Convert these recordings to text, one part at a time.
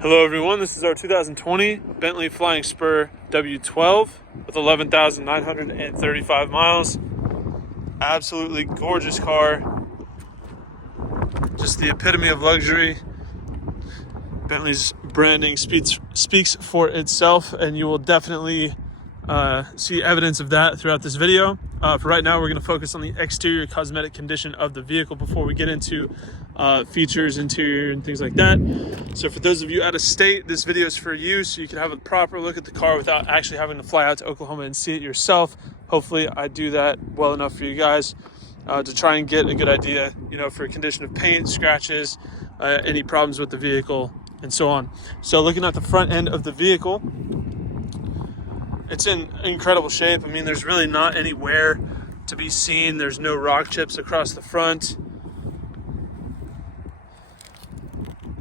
Hello everyone, this is our 2020 Bentley Flying Spur W12 with 11,935 miles. Absolutely gorgeous car. Just the epitome of luxury. Bentley's branding speaks for itself, and you will definitely see evidence of that throughout this video. For right now, we're going to focus on the exterior cosmetic condition of the vehicle before we get into features, interior, and things like that. So for those of you out of state, this video is for you, so you can have a proper look at the car without actually having to fly out to Oklahoma and see it yourself. Hopefully I do that well enough for you guys to try and get a good idea, for condition of paint, scratches, any problems with the vehicle, and so on. So looking at the front end of the vehicle, it's in incredible shape. I mean, there's really not any wear to be seen. There's no rock chips across the front.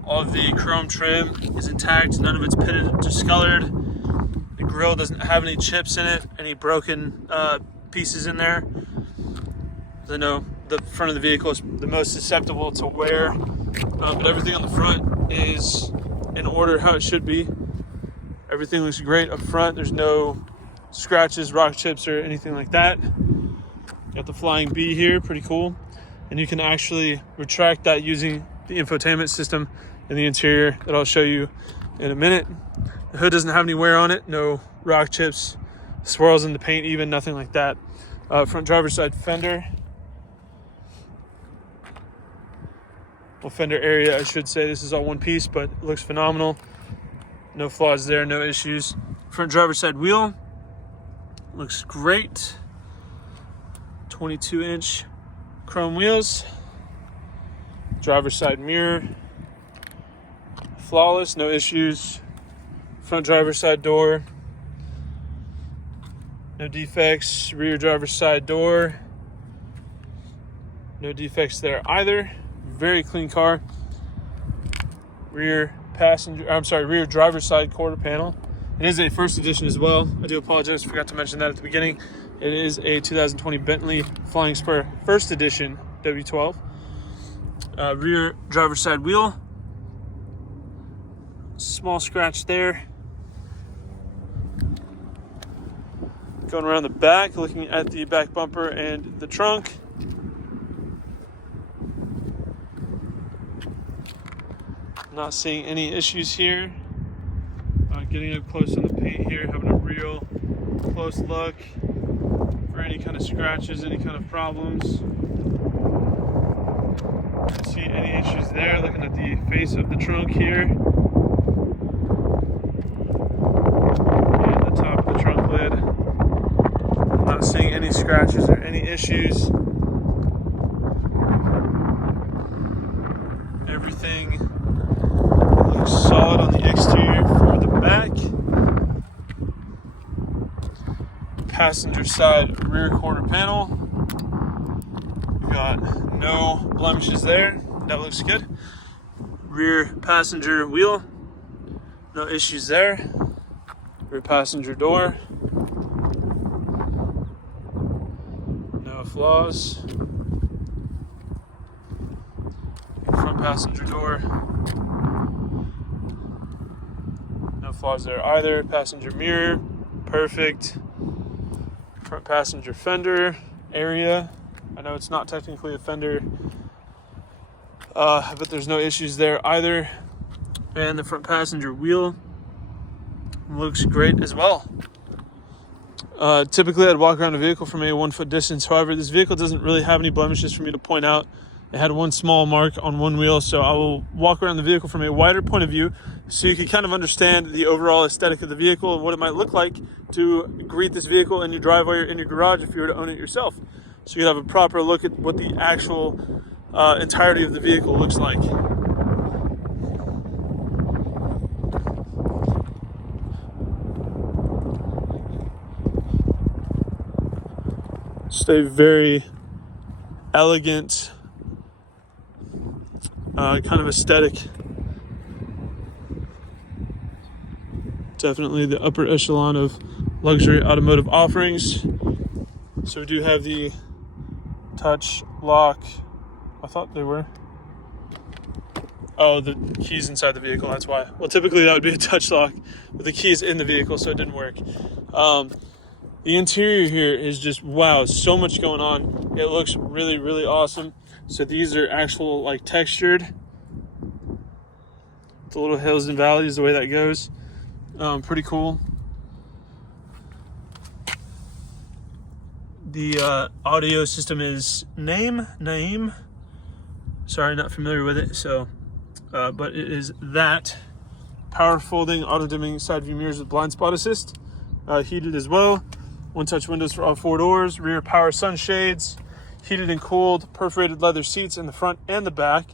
All of the chrome trim is intact. None of it's pitted, discolored. The grille doesn't have any chips in it, any broken pieces in there. I know the front of the vehicle is the most susceptible to wear, but everything on the front is in order how it should be. Everything looks great up front. There's no scratches, rock chips, or anything like that. Got the flying B here, pretty cool. And you can actually retract that using the infotainment system in the interior that I'll show you in a minute. The hood doesn't have any wear on it, no rock chips, swirls in the paint even, nothing like that. Front driver's side fender. Well, fender area, I should say. This is all one piece, but it looks phenomenal. No flaws there, no issues. Front driver's side wheel looks great. 22-inch chrome wheels. Driver's side mirror, flawless, no issues. Front driver's side door, no defects. Rear driver's side door, no defects there either. Very clean car. Rear driver's side quarter panel. It is a first edition as well. I do apologize, forgot to mention that at the beginning. It is a 2020 Bentley Flying Spur first edition W12. Rear driver's side wheel. Small scratch there. Going around the back, looking at the back bumper and the trunk. Not seeing any issues here. Getting up close on the paint here, having a real close look for any kind of scratches, any kind of problems. Don't see any issues there. Looking at the face of the trunk here. And the top of the trunk lid. Not seeing any scratches or any issues. Everything looks solid on the exterior for the back. Passenger side rear quarter panel. We've got no blemishes there. That looks good. Rear passenger wheel. No issues there. Rear passenger door. No flaws. Front passenger door. No flaws there either. Passenger mirror, perfect. Front passenger fender area. I know it's not technically a fender, but there's no issues there either. And the front passenger wheel looks great as well. Typically I'd walk around a vehicle from a 1 foot distance. However, this vehicle doesn't really have any blemishes for me to point out. It had one small mark on one wheel, so I will walk around the vehicle from a wider point of view so you can kind of understand the overall aesthetic of the vehicle and what it might look like to greet this vehicle in your driveway or in your garage if you were to own it yourself. So you have a proper look at what the actual entirety of the vehicle looks like. Just a very elegant kind of aesthetic. Definitely the upper echelon of luxury automotive offerings. So we do have the touch lock. I thought they were. Oh, the key's inside the vehicle, that's why. Well, typically that would be a touch lock, but the key's in the vehicle, so it didn't work. The interior here is just, wow, so much going on. It looks really, really awesome. So these are actual, like, textured. The little hills and valleys, the way that goes. Pretty cool. The audio system is Naim. Sorry, not familiar with it. So, but it is that. Power folding, auto dimming side view mirrors with blind spot assist. Heated as well. One touch windows for all 4 doors. Rear power sunshades. Heated and cooled, perforated leather seats in the front and the back.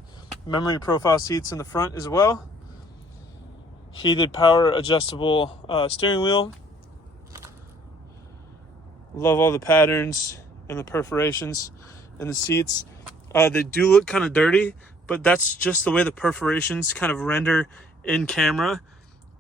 Memory profile seats in the front as well. Heated power adjustable steering wheel. Love all the patterns and the perforations in the seats. They do look kind of dirty, but that's just the way the perforations kind of render in camera.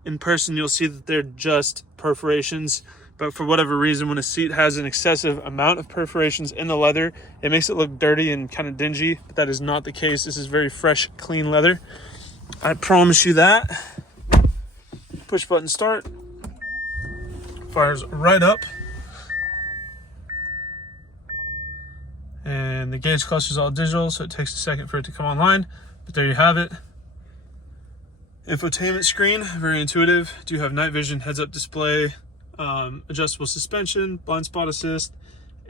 In person, you'll see that they're just perforations. But for whatever reason, when a seat has an excessive amount of perforations in the leather, it makes it look dirty and kind of dingy. But that is not the case. This is very fresh, clean leather. I promise you that. Push button start. Fires right up. And the gauge cluster is all digital, so it takes a second for it to come online. But there you have it. Infotainment screen, very intuitive. Do have night vision, heads-up display, adjustable suspension, blind spot assist,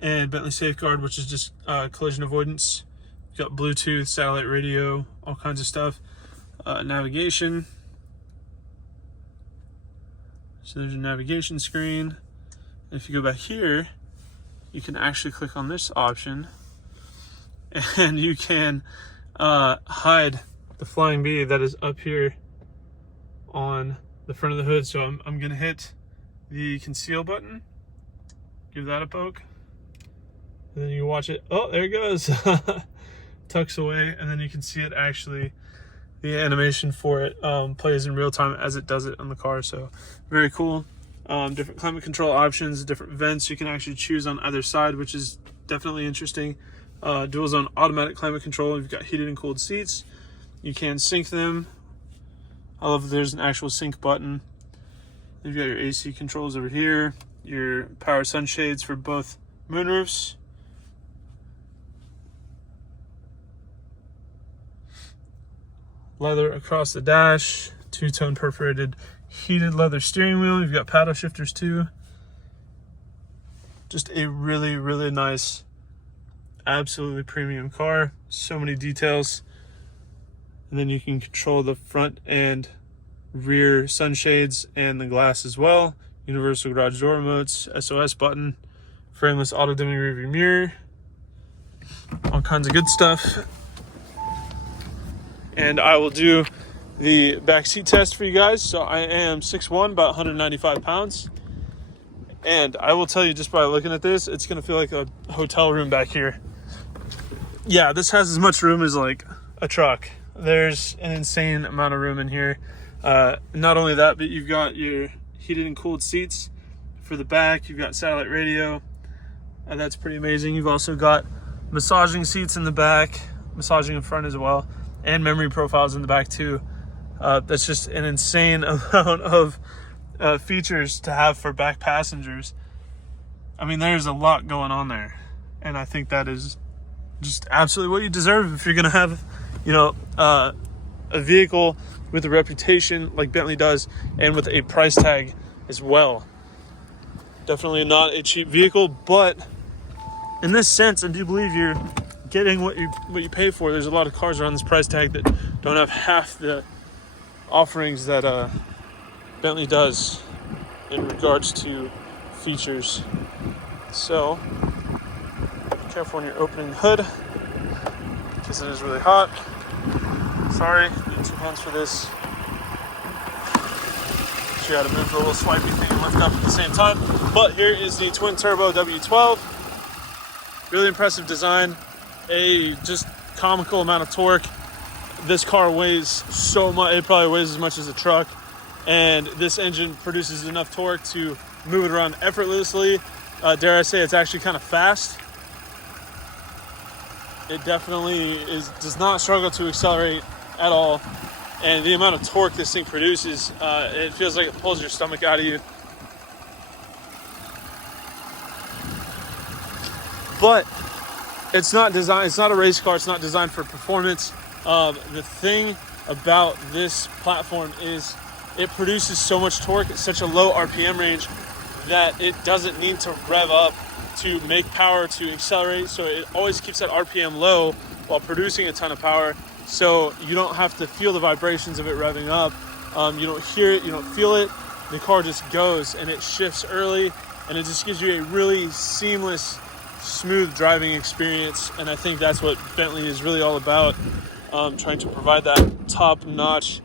and Bentley Safeguard, which is just collision avoidance. You've got Bluetooth, satellite radio, all kinds of stuff. Navigation. So there's your navigation screen. And if you go back here, you can actually click on this option, and you can hide the flying bee that is up here on the front of the hood. So I'm gonna hit the conceal button, give that a poke, and then you watch it. Oh, there it goes. Tucks away, and then you can see it actually, the animation for it plays in real time as it does it on the car. So very cool. Different climate control options, different vents you can actually choose on either side, which is definitely interesting. Dual zone automatic climate control. You've got heated and cooled seats. You can sync them. I love that there's an actual sync button. You've got your AC controls over here, your power sunshades for both moonroofs. Leather across the dash, two-tone perforated heated leather steering wheel. You've got paddle shifters too. Just a really, really nice, absolutely premium car. So many details. And then you can control the front and rear sunshades and the glass as well. Universal garage door remotes, SOS button, frameless auto dimming rearview mirror, all kinds of good stuff. And I will do the back seat test for you guys. So I am 6'1", about 195 pounds. And I will tell you, just by looking at this, it's gonna feel like a hotel room back here. Yeah, this has as much room as like a truck. There's an insane amount of room in here. Not only that, but you've got your heated and cooled seats for the back. You've got satellite radio. That's pretty amazing. You've also got massaging seats in the back, massaging in front as well, and memory profiles in the back too. That's just an insane amount of features to have for back passengers. I mean, there's a lot going on there, and I think that is just absolutely what you deserve if you're gonna have, you know, a vehicle with a reputation like Bentley does, and with a price tag as well. Definitely not a cheap vehicle, but in this sense, I do believe you're getting what you pay for. There's a lot of cars around this price tag that don't have half the offerings that Bentley does in regards to features. So be careful when you're opening the hood, because it is really hot. Sorry, need 2 hands for this. You gotta move the little swipey thing and lift up at the same time. But here is the twin turbo W12. Really impressive design. A just comical amount of torque. This car weighs so much, it probably weighs as much as a truck. And this engine produces enough torque to move it around effortlessly. Dare I say, it's actually kind of fast. It definitely does not struggle to accelerate at all. And the amount of torque this thing produces, it feels like it pulls your stomach out of you. But it's not designed, it's not a race car, it's not designed for performance. The thing about this platform is it produces so much torque at such a low RPM range that it doesn't need to rev up to make power to accelerate. So it always keeps that RPM low while producing a ton of power. So you don't have to feel the vibrations of it revving up. You don't hear it, you don't feel it. The car just goes and it shifts early, and it just gives you a really seamless, smooth driving experience. And I think that's what Bentley is really all about, trying to provide that top-notch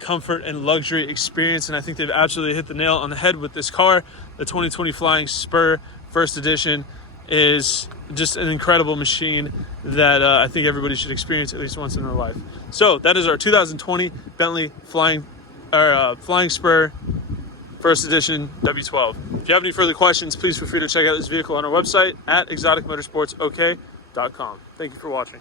comfort and luxury experience. And I think they've absolutely hit the nail on the head with this car. The 2020 Flying Spur First Edition is just an incredible machine that I think everybody should experience at least once in their life. So that is our 2020 Bentley Flying Spur First Edition W12. If you have any further questions, please feel free to check out this vehicle on our website at exoticmotorsportsok.com. Thank you for watching.